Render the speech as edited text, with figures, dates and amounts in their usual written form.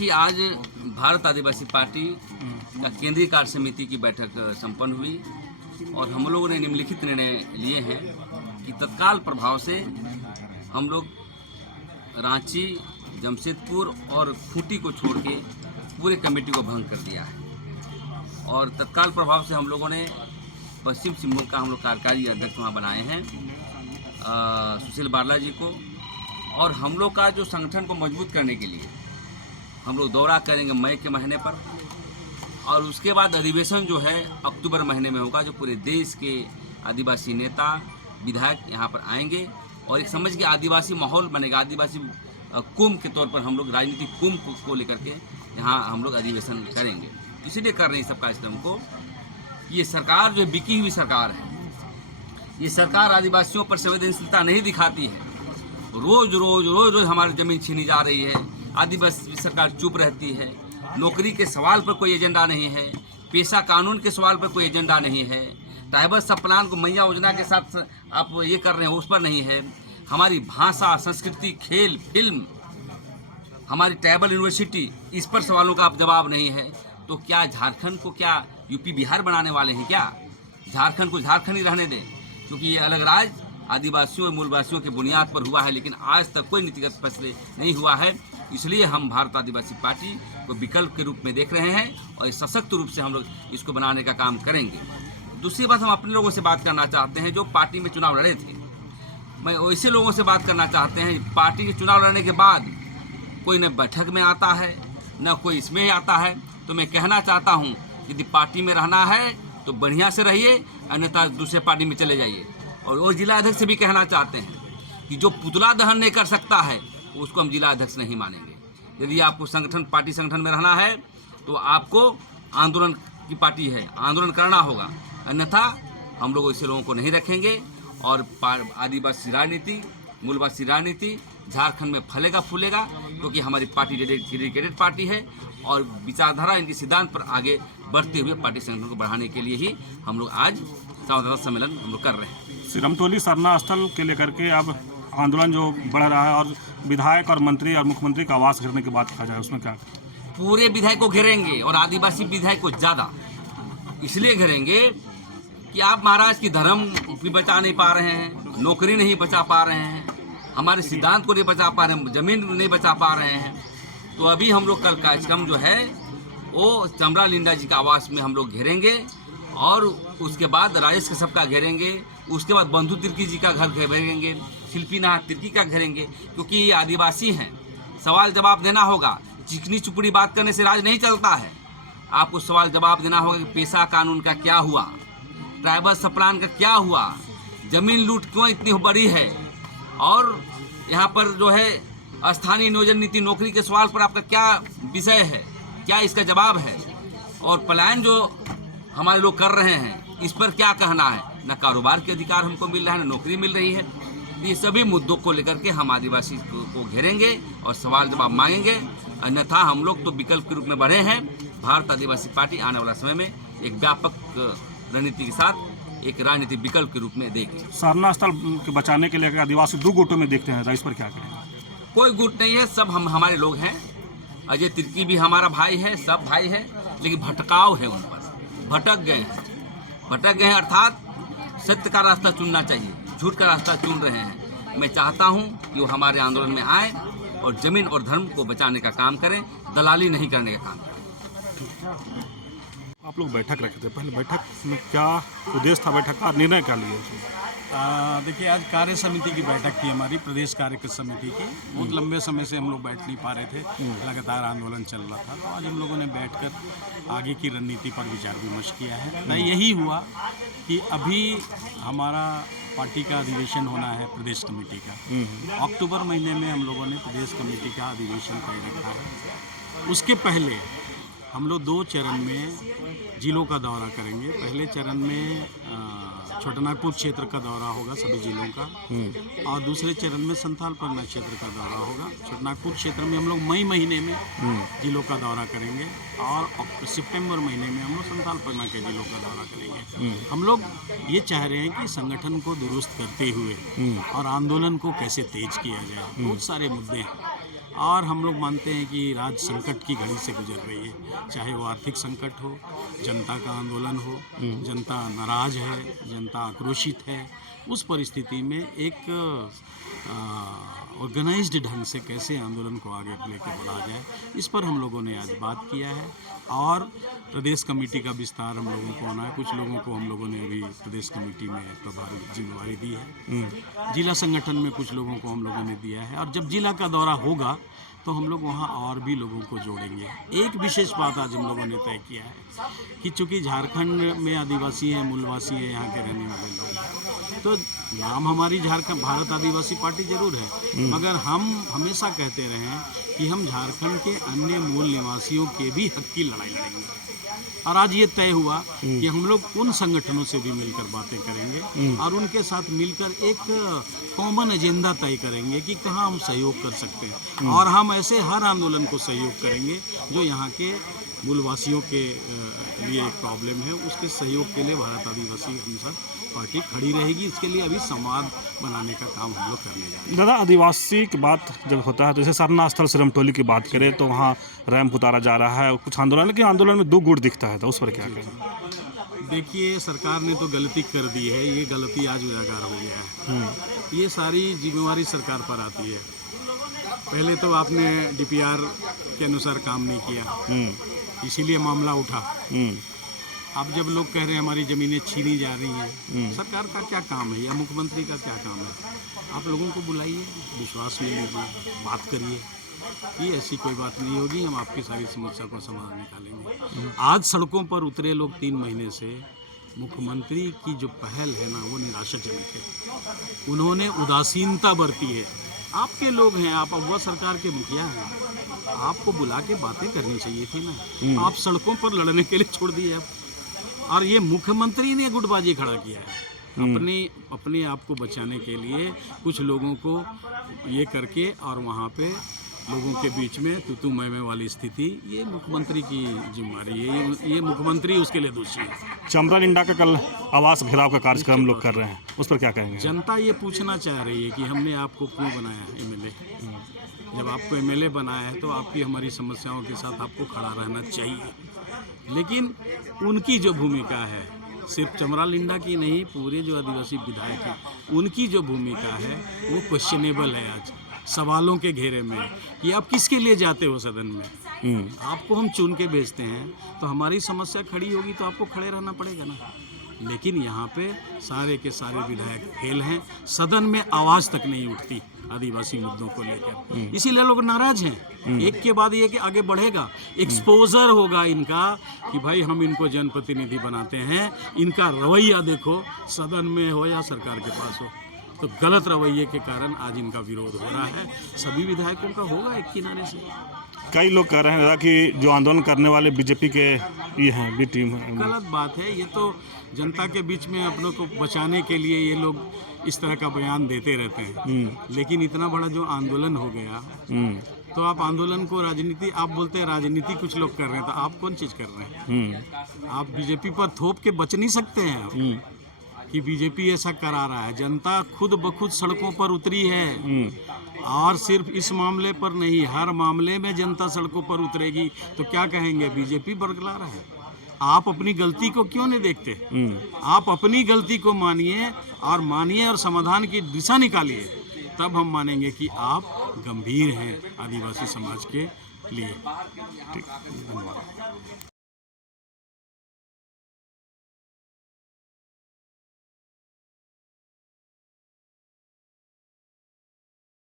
देखिए, आज भारत आदिवासी पार्टी का केंद्रीय कार्य समिति की बैठक संपन्न हुई और हम लोगों ने निम्नलिखित निर्णय लिए हैं कि तत्काल प्रभाव से हम लोग रांची, जमशेदपुर और खूंटी को छोड़ के पूरे कमेटी को भंग कर दिया है। और तत्काल प्रभाव से हम लोगों ने पश्चिम सिंहभूम का हम लोग कार्यकारी अध्यक्ष वहाँ बनाए हैं सुशील बारला जी को। और हम लोग का जो संगठन को मजबूत करने के लिए हम लोग दौरा करेंगे मई के महीने पर, और उसके बाद अधिवेशन जो है अक्टूबर महीने में होगा, जो पूरे देश के आदिवासी नेता विधायक यहाँ पर आएंगे और एक समझ के आदिवासी माहौल बनेगा। आदिवासी कुंभ के तौर पर हम लोग राजनीतिक कुंभ को लेकर के यहाँ हम लोग अधिवेशन करेंगे। इसीलिए कर रहे हैं सब कार्यक्रम को। ये सरकार जो बिकी हुई सरकार है, ये सरकार आदिवासियों पर संवेदनशीलता नहीं दिखाती है। रोज रोज हमारी ज़मीन छीनी जा रही है। आदिवासी सरकार चुप रहती है। नौकरी के सवाल पर कोई एजेंडा नहीं है। पेशा कानून के सवाल पर कोई एजेंडा नहीं है। ट्राइबल सब प्लान को मैया योजना के साथ आप ये कर रहे हैं, उस पर नहीं है। हमारी भाषा, संस्कृति, खेल, फिल्म, हमारी ट्राइबल यूनिवर्सिटी, इस पर सवालों का जवाब नहीं है। तो क्या झारखंड को क्या यूपी बिहार बनाने वाले हैं? क्या झारखंड को झारखंड ही रहने दें? क्योंकि ये अलग राज्य आदिवासियों और मूलवासियों के बुनियाद पर हुआ है, लेकिन आज तक कोई नीतिगत फैसले नहीं हुआ है। इसलिए हम भारत आदिवासी पार्टी को विकल्प के रूप में देख रहे हैं और सशक्त रूप से हम लोग इसको बनाने का काम करेंगे। दूसरी बात, हम अपने लोगों से बात करना चाहते हैं जो पार्टी में चुनाव लड़े थे। मैं वैसे लोगों से बात करना चाहते हैं, पार्टी के चुनाव लड़ने के बाद कोई न बैठक में आता है न कोई इसमें आता है। तो मैं कहना चाहता हूँ, यदि पार्टी में रहना है तो बढ़िया से रहिए, अन्यथा दूसरे पार्टी में चले जाइए। और वो जिला अध्यक्ष से भी कहना चाहते हैं कि जो पुतला दहन नहीं कर सकता है उसको हम जिला अध्यक्ष नहीं मानेंगे। यदि आपको पार्टी संगठन में रहना है तो आपको आंदोलन की पार्टी है, आंदोलन करना होगा, अन्यथा हम लोग ऐसे लोगों को नहीं रखेंगे। और आदिवासी राजनीति, मूलवासी राजनीति झारखंड में फलेगा फूलेगा, क्योंकि हमारी पार्टी डेडिकेटेड पार्टी है और विचारधारा, इनके सिद्धांत पर आगे बढ़ते हुए पार्टी संगठन को बढ़ाने के लिए ही हम लोग आज संवाददाता सम्मेलन हम लोग कर रहे हैं। रमतौली सरना स्थल के लेकर के अब आंदोलन जो बढ़ रहा है और विधायक और मंत्री और मुख्यमंत्री का आवास घेरने की बात कहा जाए, उसमें क्या? पूरे विधायक को घेरेंगे और आदिवासी विधायक को ज़्यादा इसलिए घेरेंगे कि आप महाराज की धर्म भी बचा नहीं पा रहे हैं, नौकरी नहीं बचा पा रहे हैं, हमारे सिद्धांत को नहीं बचा पा रहे हैं, जमीन नहीं बचा पा रहे हैं। तो अभी हम लोग कल कार्यक्रम जो है वो चमरा लिंडा जी का आवास में हम लोग घेरेंगे और उसके बाद राजेश कश्यप का घेरेंगे, उसके बाद बंधु तिर्की जी का घर घेरेंगे, शिल्पीनाथ तिर्की का घेरेंगे, क्योंकि ये आदिवासी हैं। सवाल जवाब देना होगा। चिकनी चुपड़ी बात करने से राज नहीं चलता है। आपको सवाल जवाब देना होगा कि पेशा कानून का क्या हुआ, ट्राइबल सप्लान का क्या हुआ, ज़मीन लूट क्यों इतनी बड़ी है, और यहाँ पर जो है स्थानीय नियोजन नीति, नौकरी के सवाल पर आपका क्या विषय है, क्या इसका जवाब है, और पलायन जो हमारे लोग कर रहे हैं इस पर क्या कहना है। न कारोबार के अधिकार हमको मिल रहा है, न नौकरी मिल रही है। ये सभी मुद्दों को लेकर के हम आदिवासी को घेरेंगे और सवाल जवाब मांगेंगे, अन्यथा हम लोग तो विकल्प के रूप में बढ़े हैं। भारत आदिवासी पार्टी आने वाला समय में एक व्यापक रणनीति के साथ एक राजनीतिक विकल्प के रूप में देगी। सरना स्थल के बचाने के लिए आदिवासी दो गुटों में देखते हैं, इस पर क्या करें? कोई गुट नहीं है, सब हमारे लोग हैं। अजय तिर्की भी हमारा भाई है, सब भाई है, लेकिन भटकाव है उन पर, भटक गए हैं, अर्थात सत्य का रास्ता चुनना चाहिए, झूठ का रास्ता चुन रहे हैं। मैं चाहता हूं कि वो हमारे आंदोलन में आए और जमीन और धर्म को बचाने का काम करें, दलाली नहीं करने का काम करें। आप लोग बैठक रखे थे, पहले बैठक में क्या उद्देश्य था, बैठक का निर्णय क्या लिया? देखिए, आज कार्य समिति की बैठक थी, हमारी प्रदेश कार्य समिति की। बहुत लंबे समय से हम लोग बैठ नहीं पा रहे थे, लगातार आंदोलन चल रहा था। तो आज हम लोगों ने बैठकर आगे की रणनीति पर विचार विमर्श किया है। तय यही हुआ कि अभी हमारा पार्टी का अधिवेशन होना है प्रदेश कमेटी का। अक्टूबर महीने में हम लोगों ने प्रदेश कमेटी का अधिवेशन तय रखा है। उसके पहले हम लोग 2 चरण में जिलों का दौरा करेंगे। पहले चरण में छोटानागपुर क्षेत्र का दौरा होगा सभी जिलों का, और दूसरे चरण में संथाल परगना क्षेत्र का दौरा होगा। छोटानागपुर क्षेत्र में हम लोग मई महीने में जिलों का दौरा करेंगे और सितंबर महीने में हम लोग संथाल परगना के जिलों का दौरा करेंगे। हम लोग ये चाह रहे हैं कि संगठन को दुरुस्त करते हुए और आंदोलन को कैसे तेज किया जाए। बहुत सारे मुद्दे हैं और हम लोग मानते हैं कि राज्य संकट की घड़ी से गुजर रही है, चाहे वो आर्थिक संकट हो, जनता का आंदोलन हो, जनता नाराज है, जनता आक्रोशित है। उस परिस्थिति में एक ऑर्गेनाइज्ड ढंग से कैसे आंदोलन को आगे लेकर बढ़ा जाए, इस पर हम लोगों ने आज बात किया है और प्रदेश कमेटी का विस्तार हम लोगों को होना है। कुछ लोगों को हम लोगों ने अभी प्रदेश कमेटी में प्रभारी जिम्मेवारी दी है। जिला संगठन में कुछ लोगों को हम लोगों ने दिया है और जब जिला का दौरा होगा तो हम लोग वहाँ और भी लोगों को जोड़ेंगे। एक विशेष बात आज हम लोगों ने तय किया है कि चूँकि झारखंड में आदिवासी हैं, मूलवासी हैं, यहाँ के रहने वाले लोग, तो नाम हमारी झारखंड भारत आदिवासी पार्टी जरूर है, मगर हम हमेशा कहते रहे हैं कि हम झारखंड के अन्य मूल निवासियों के भी हक की लड़ाई लड़ेंगे। और आज ये तय हुआ कि हम लोग उन संगठनों से भी मिलकर बातें करेंगे और उनके साथ मिलकर एक कॉमन एजेंडा तय करेंगे कि कहाँ हम सहयोग कर सकते हैं। और हम ऐसे हर आंदोलन को सहयोग करेंगे जो यहाँ के मूलवासियों के लिए एक प्रॉब्लम है, उसके सहयोग के लिए भारत आदिवासी अनुसार पार्टी खड़ी रहेगी। इसके लिए अभी संवाद बनाने का काम हम लोग करने जा रहे हैं। दादा, आदिवासी की बात जब होता है तो जैसे सरना स्थल सिरमटोली की बात करें तो वहाँ रैंप उतारा जा रहा है, कुछ आंदोलन, लेकिन आंदोलन में दो गुट दिखता है, तो उस पर क्या कहें? देखिए, सरकार ने तो गलती कर दी है, ये गलती आज उजागर हो गया है। ये सारी जिम्मेवारी सरकार पर आती है। पहले तो आपने DPR के अनुसार काम नहीं किया, इसीलिए मामला उठा। अब जब लोग कह रहे हैं हमारी ज़मीनें छीनी जा रही हैं, सरकार का क्या काम है या मुख्यमंत्री का क्या काम है? आप लोगों को बुलाइए, विश्वास में लीजिए, बात करिए कि ऐसी कोई बात नहीं होगी, हम आपकी सारी समस्या को समाधान निकालेंगे। आज सड़कों पर उतरे लोग 3 महीने से, मुख्यमंत्री की जो पहल है ना वो निराशाजनक है। उन्होंने उदासीनता बरती है। आपके लोग हैं, आप अगवा सरकार के मुखिया हैं, आपको बुला के बातें करनी चाहिए थी ना। आप सड़कों पर लड़ने के लिए छोड़ दिए आप। और ये मुख्यमंत्री ने गुटबाजी खड़ा किया है अपने आप को बचाने के लिए, कुछ लोगों को ये करके और वहाँ पे लोगों के बीच में तू मैं वाली स्थिति, ये मुख्यमंत्री की जिम्मेदारी है। ये मुख्यमंत्री उसके लिए दोषी है। चमरा लिंडा का कल आवास घेराव का कार्यक्रम लोग कर रहे हैं, उस पर क्या कहेंगे? जनता ये पूछना चाह रही है कि हमने आपको क्यों बनाया MLA। जब आपको MLA बनाया है तो आपकी हमारी समस्याओं के साथ आपको खड़ा रहना चाहिए। लेकिन उनकी जो भूमिका है, सिर्फ चमरा लिंडा की नहीं, पूरे जो आदिवासी विधायक हैं, उनकी जो भूमिका है वो क्वेश्चनेबल है आज सवालों के घेरे में कि आप किसके लिए जाते हो सदन में। आपको हम चुन के भेजते हैं तो हमारी समस्या खड़ी होगी तो आपको खड़े रहना पड़ेगा ना। लेकिन यहाँ पे सारे के सारे विधायक फेल हैं, सदन में आवाज़ तक नहीं उठती आदिवासी मुद्दों को लेकर, इसीलिए लोग नाराज हैं। एक के बाद ये कि आगे बढ़ेगा, एक्सपोजर होगा इनका कि भाई हम इनको जनप्रतिनिधि बनाते हैं, इनका रवैया देखो, सदन में हो या सरकार के पास हो। तो गलत रवैये के कारण आज इनका विरोध हो रहा है। सभी विधायकों का होगा एक किनारे से। कई लोग कह रहे हैं दादा कि जो आंदोलन करने वाले बीजेपी के ये हैं, बी टीम है। गलत बात है। ये तो जनता के बीच में अपनों को बचाने के लिए ये लोग इस तरह का बयान देते रहते हैं। लेकिन इतना बड़ा जो आंदोलन हो गया, तो आप आंदोलन को राजनीति, आप बोलते हैं राजनीति कुछ लोग कर रहे हैं, तो आप कौन चीज़ कर रहे हैं? आप बीजेपी पर थोप के बच नहीं सकते हैं आप कि बीजेपी ऐसा करा रहा है। जनता खुद ब खुद सड़कों पर उतरी है और सिर्फ इस मामले पर नहीं, हर मामले में जनता सड़कों पर उतरेगी। तो क्या कहेंगे? बीजेपी बरगला रहा है। आप अपनी गलती को क्यों नहीं देखते? आप अपनी गलती को मानिए और समाधान की दिशा निकालिए, तब हम मानेंगे कि आप गंभीर हैं आदिवासी समाज के लिए। ठीक, धन्यवाद।